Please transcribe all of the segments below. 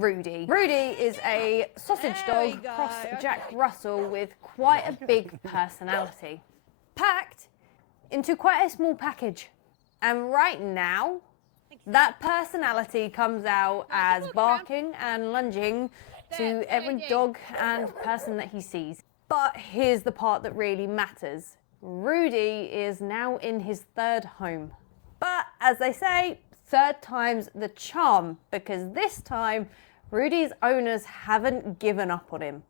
Rudy. Rudy is a sausage dog cross Jack Russell with quite a big personality, packed into quite a small package. And right now, that personality comes out as barking and lunging to every dog and person that he sees. But here's the part that really matters. Rudy is now in his third home. But as they say, third time's the charm, because this time Rudy's owners haven't given up on him.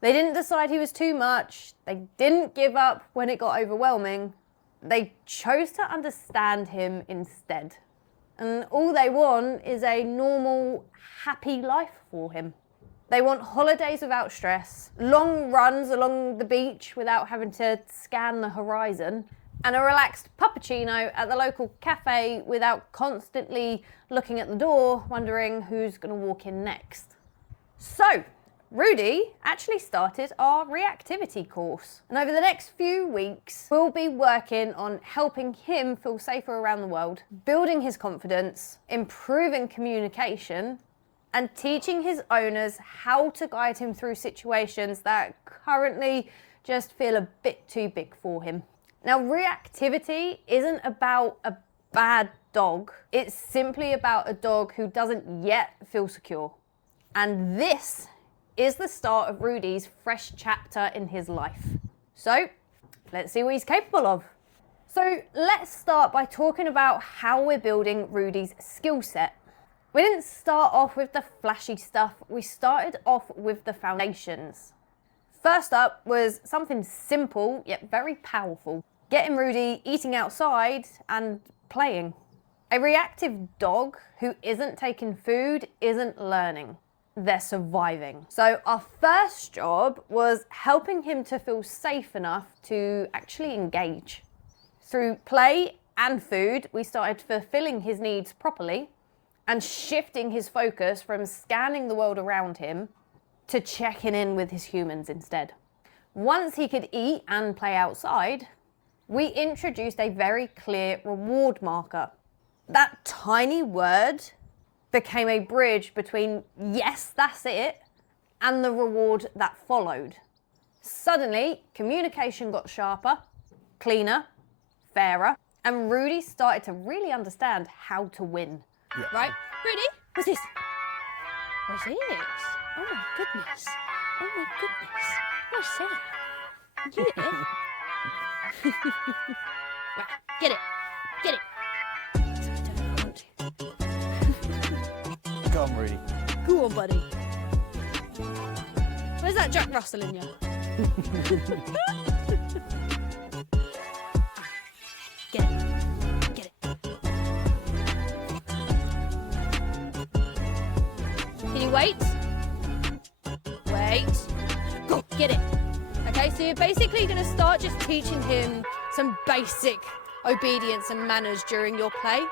They didn't decide he was too much. They didn't give up when it got overwhelming. They chose to understand him instead. And all they want is a normal, happy life for him. They want holidays without stress, long runs along the beach without having to scan the horizon, and a relaxed puppuccino at the local cafe without constantly looking at the door, wondering who's going to walk in next. So, Rudy actually started our reactivity course. And over the next few weeks, we'll be working on helping him feel safer around the world, building his confidence, improving communication, and teaching his owners how to guide him through situations that currently just feel a bit too big for him. Now, reactivity isn't about a bad dog. It's simply about a dog who doesn't yet feel secure. And this is the start of Rudy's fresh chapter in his life. So, let's see what he's capable of. So, let's start by talking about how we're building Rudy's skill set. We didn't start off with the flashy stuff, we started off with the foundations. First up was something simple yet very powerful. Getting Rudy eating outside and playing. A reactive dog who isn't taking food isn't learning. They're surviving. So our first job was helping him to feel safe enough to actually engage. Through play and food, we started fulfilling his needs properly and shifting his focus from scanning the world around him to checking in with his humans instead. Once he could eat and play outside, we introduced a very clear reward marker. That tiny word became a bridge between yes, that's it, and the reward that followed. Suddenly, communication got sharper, cleaner, fairer, and Rudy started to really understand how to win. Yeah. Right? Rudy, what's this? What's this? Oh my goodness. Oh my goodness. What's that? Get it? Right, get it. Get it. Come on, Rudy. Go on, buddy. Where's that Jack Russell in you? Get it. Get it. Can you wait? Wait. Go, get it. Okay, so you're basically going to start just teaching him some basic obedience and manners during your play.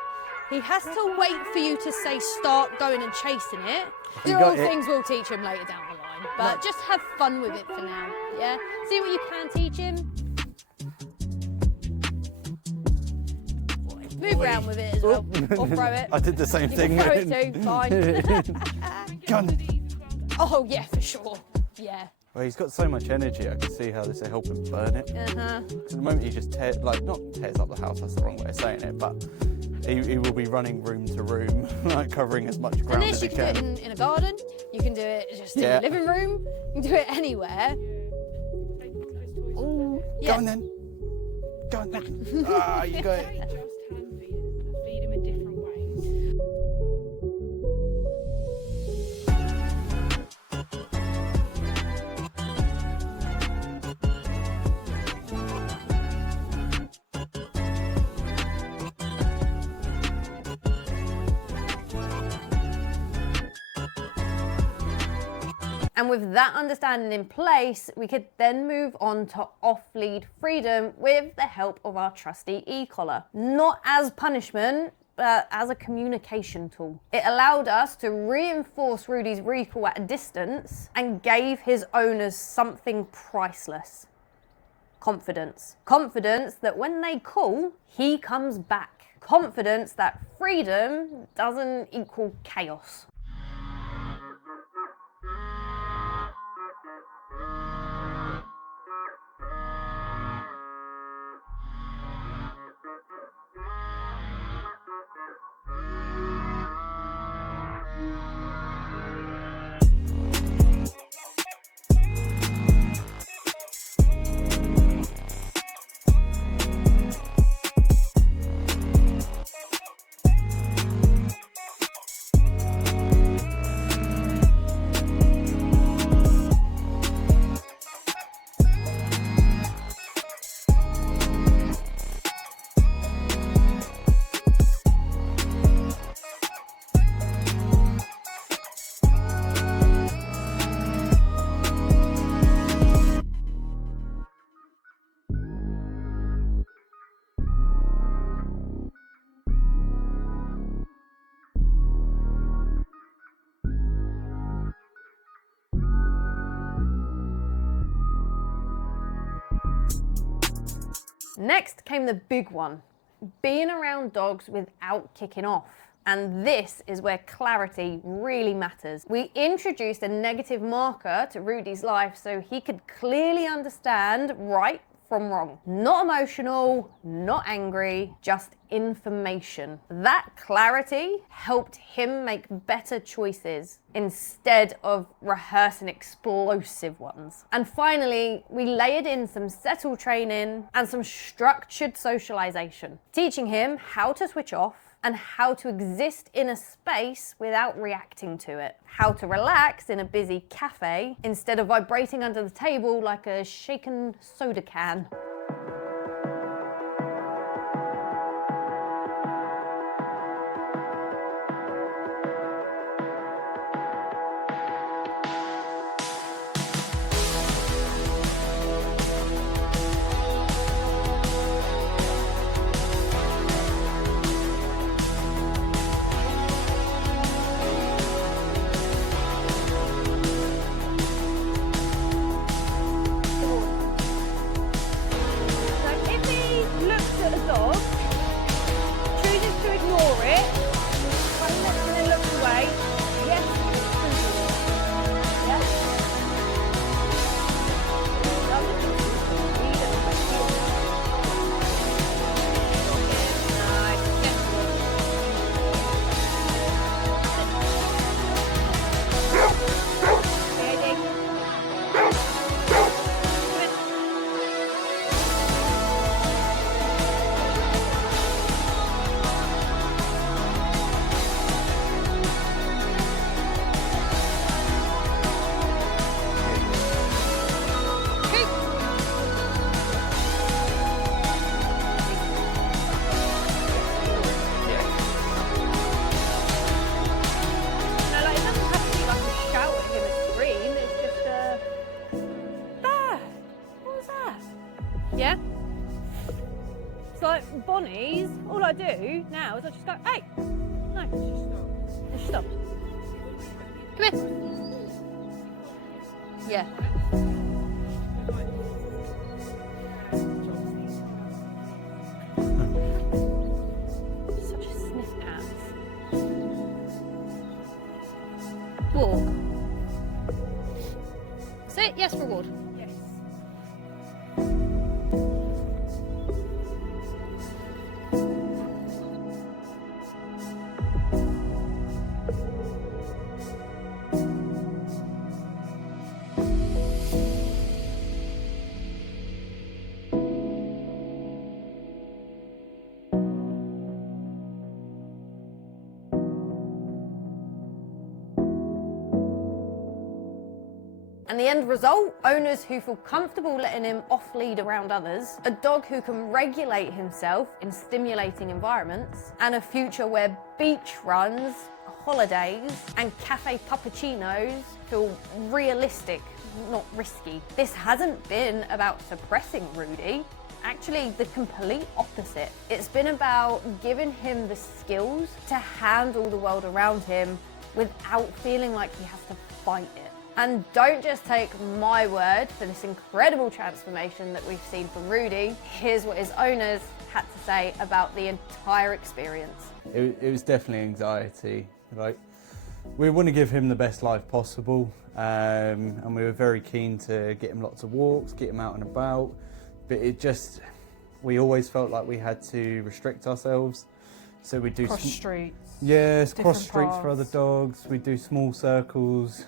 He has to wait for you to say start going and chasing it. There are all things we'll teach him later down the line, but just have fun with it for now, yeah? See what you can teach him. Move around with it as well, or throw it. I did the same You thing. can throw it too, fine. Gun. Oh yeah, for sure, yeah. Well, he's got so much energy, I can see how this will help him burn it. Uh-huh. At the moment he just not tears up the house, that's the wrong way of saying it, but he will be running room to room, like covering as much ground as he can. And this you can do it in a garden, you can do it just in the living room, you can do it anywhere. Ooh, Yeah. Go on then. Go on then. Ah, you got it. Just hand feed him in different ways. And with that understanding in place, we could then move on to off-lead freedom with the help of our trusty e-collar. Not as punishment, but as a communication tool. It allowed us to reinforce Rudy's recall at a distance and gave his owners something priceless. Confidence. Confidence that when they call, he comes back. Confidence that freedom doesn't equal chaos. Next came the big one, being around dogs without kicking off. And this is where clarity really matters. We introduced a negative marker to Rudy's life so he could clearly understand right from wrong. Not emotional, not angry, just information. That clarity helped him make better choices instead of rehearsing explosive ones. And finally, we layered in some settle training and some structured socialization, teaching him how to switch off and how to exist in a space without reacting to it. How to relax in a busy cafe instead of vibrating under the table like a shaken soda can. Yeah? It's like Bonnie's, all I do now is I just go, hey! No. And she stops. Come here. Yeah. Such a sniff ass. Walk. Sit, yes, reward. And the end result? Owners who feel comfortable letting him off-lead around others, a dog who can regulate himself in stimulating environments, and a future where beach runs, holidays, and cafe puppuccinos feel realistic, not risky. This hasn't been about suppressing Rudy. Actually, the complete opposite. It's been about giving him the skills to handle the world around him without feeling like he has to fight it. And don't just take my word for this incredible transformation that we've seen from Rudy. Here's what his owners had to say about the entire experience. It was definitely anxiety. Like, we want to give him the best life possible, and we were very keen to get him lots of walks, get him out and about, but we always felt like we had to restrict ourselves. So we do cross streets. Yes, cross streets paths. for other dogs. We do small circles,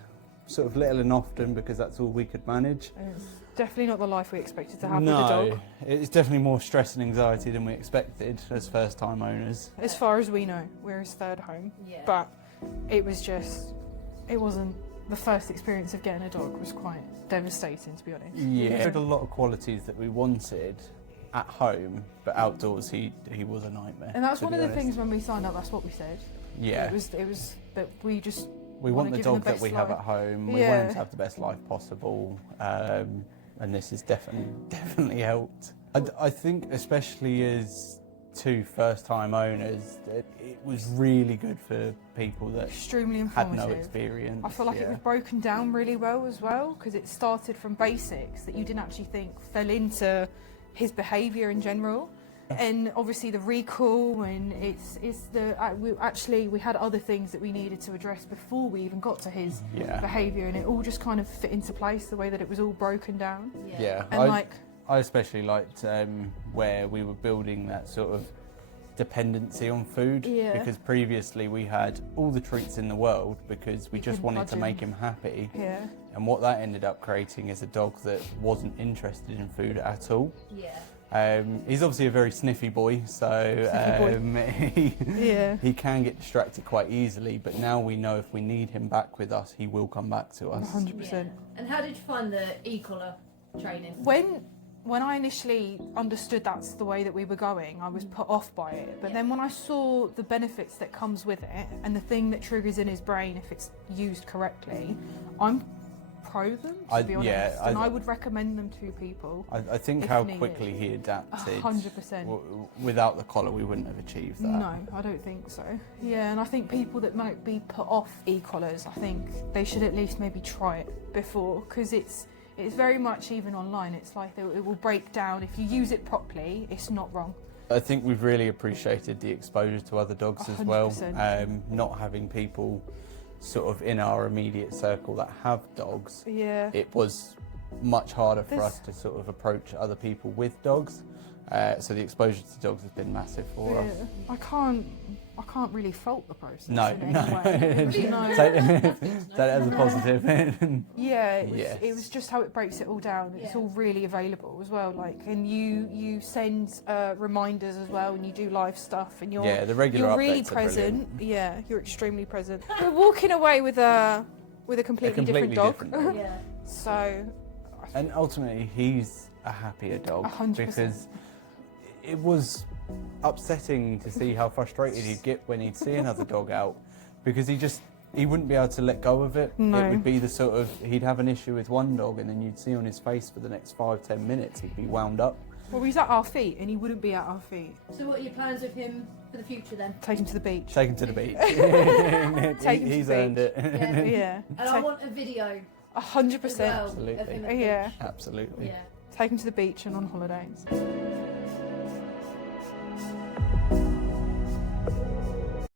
sort of little and often, because that's all we could manage. It's definitely not the life we expected to have with the dog. No, it's definitely more stress and anxiety than we expected as first-time owners. As far as we know, we're his third home. Yeah. But it wasn't, the first experience of getting a dog was quite devastating, to be honest. Yeah. He had a lot of qualities that we wanted at home, but outdoors he was a nightmare. And that's one of the things when we signed up, that's what we said. Yeah. It was that we want the give him dog that we have life. at home. We want him to have the best life possible, and this has definitely helped. I think, especially as two first-time owners, that it was really good for people that extremely had informative. no experience. I feel like it was broken down really well as well, because it started from basics that you didn't actually think fell into his behaviour in general. And obviously the recall, and we had other things that we needed to address before we even got to his behaviour, and it all just kind of fit into place the way that it was all broken down. Yeah, And I especially liked where we were building that sort of dependency on food, because previously we had all the treats in the world because we just wanted to make him happy. Yeah. And what that ended up creating is a dog that wasn't interested in food at all. Yeah. He's obviously a very sniffy boy, so he can get distracted quite easily, but now we know if we need him back with us, he will come back to us. 100%. Yeah. And how did you find the e-collar training? When I initially understood that's the way that we were going, I was put off by it. But then when I saw the benefits that comes with it and the thing that triggers in his brain if it's used correctly, I'm pro them, to be honest. And I would recommend them to people. I think how quickly he adapted. 100%. Without the collar, we wouldn't have achieved that. No, I don't think so. Yeah, and I think people that might be put off e-collars, I think they should at least maybe try it before, because it's very much, even online, it's like it will break down. If you use it properly, it's not wrong. I think we've really appreciated the exposure to other dogs 100%. as well. Not having people sort of in our immediate circle that have dogs. Yeah. It was much harder for us to sort of approach other people with dogs. So the exposure to dogs has been massive for us. I can't really fault the process. No, in no. Any way. That as a positive. It was just how it breaks it all down. It's all really available as well. And you send reminders as well, and you do live stuff, and the regular you're really updates are present. Yeah, you're extremely present. We're walking away with a completely different dog. So. And ultimately, he's a happier dog 100%. because it was upsetting to see how frustrated he'd get when he'd see another dog out, because he wouldn't be able to let go of it. No. It would be the sort of, he'd have an issue with one dog and then you'd see on his face for the next 5-10 minutes he'd be wound up. Well, he's at our feet and he wouldn't be at our feet. So what are your plans with him for the future then? Take him to the beach. Take him to the beach. He's earned it. Yeah. And I want a video. 100%. As well, of him at the beach. Yeah. Absolutely. Yeah. Take him to the beach and on holidays.